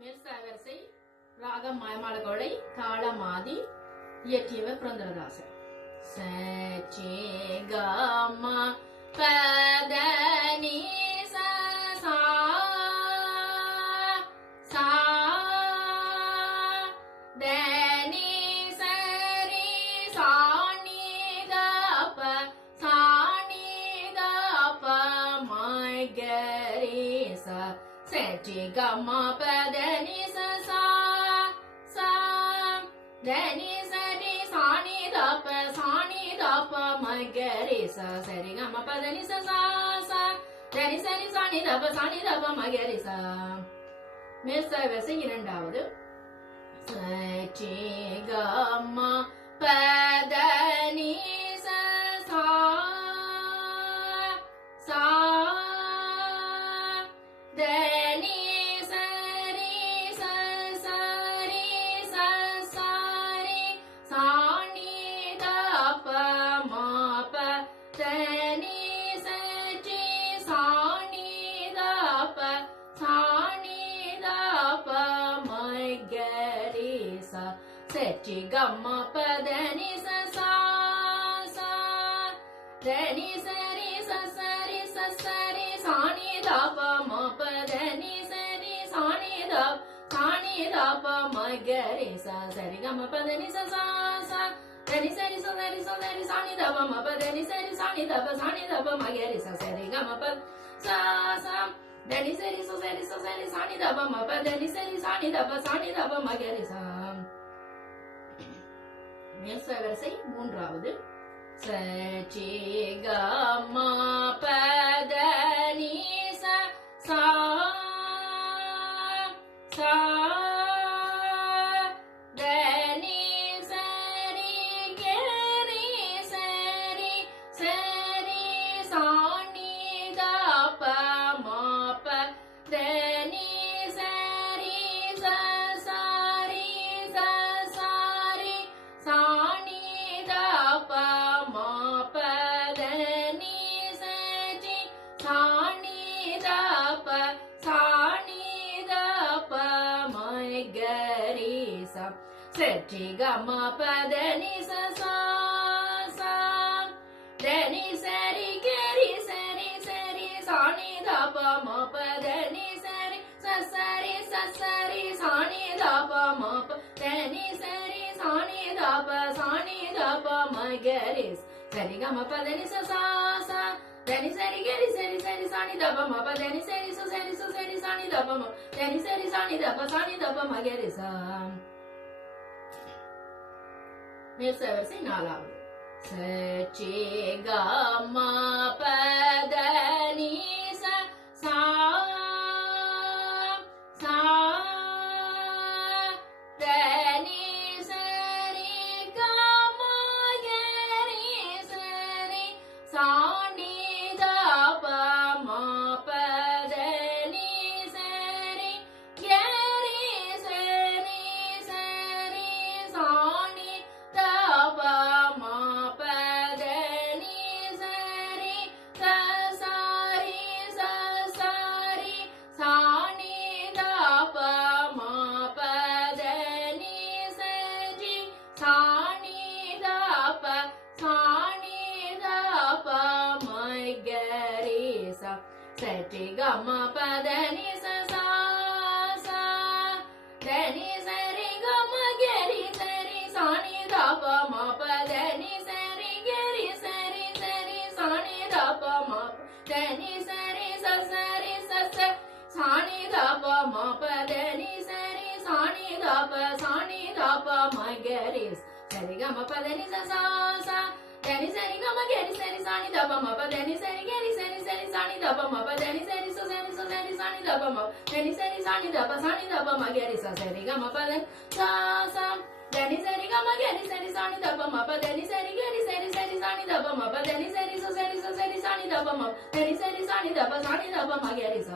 மேல்சாகரசை ராகம் மாயமாளகோளை தாளமாதி இயற்றியவர் புரந்தரதாசர். சச்சே கமா பதனி சா சா தனி சரி சாணி கப சாணி கப மைகரி ச சச்சே கமா பதனி சா சா தனி சரி சாணி தப மகரி ச சரி கம பதனி ச சா தனி சரி சாணி தப மகரி ச. மேல்சாகரசை இரண்டாவது. சச்சே கமா பதனி சா சா தனி சரி சரி சரி சாணி தப மாப தனி சரி சாணி தப மகரி ச சரி கம பதனி ச சா தனி சரி சரி சாணி தப மாப தனி சரி சாணி தப மகரி ச சரி கம பதனி ச சா தனி சரி சரி சாணி தப மாப தனி சரி சாணி தப மகரி ச சரி கம ப சா தனி சரி சரி சாணி தப மாப தனி சரி சாணி தப மகரி ச. மேல்சாகரசை மூன்றாவது. சச்சே கமா பதனி சா சா தனி சரி கரி சரி சாணி தப மாப தனி சரி சரி சாணி தப மாப தனி சரி சாணி தப மகரி ச சரி கம பதனி ச சா தனி சரி கரி சரி சாணி தப மாப தனி சரி சரி சாணி தப மாப தனி சரி சாணி தப மகரி சரி கம பதனி ச சா தனி சரி கரி சரி சாணி தப மாப தனி சரி சரி சாணி தப மாப தனி சரி சாணி தப மகரி ச. மேல்சாகரசை நாலாவது. சச்சே கமா பதனி சா சா தனி சரி கம கரி சரி சாணி தப மாப தனி சரி கரி சரி சாணி தப மாப தனி சரி சாணி தப மாப தனி சரி சாணி தப மகரி ச சரி கம பதனி ச சா தனி சரி கம கரி சரி சாணி தப மாப தனி சரி கரி சரி சாணி தப மாப தனி சரி சாணி தப மாப தனி சரி சாணி தப மகரி சரி கம பதனி ச சா தனி சரி கம கரி சரி சாணி தப மாப தனி சரி கரி சரி சாணி தப மாப தனி சரி சாணி தப மாப தனி சரி சாணி தப மகரி ச சரி கம பதனி சா தனி சரி கம கரி சரி சாணி தப மாப தனி சரி கரி சரி சாணி தப மாப தனி சரி சாணி தப மாப தனி சரி சாணி தப மகரி ச.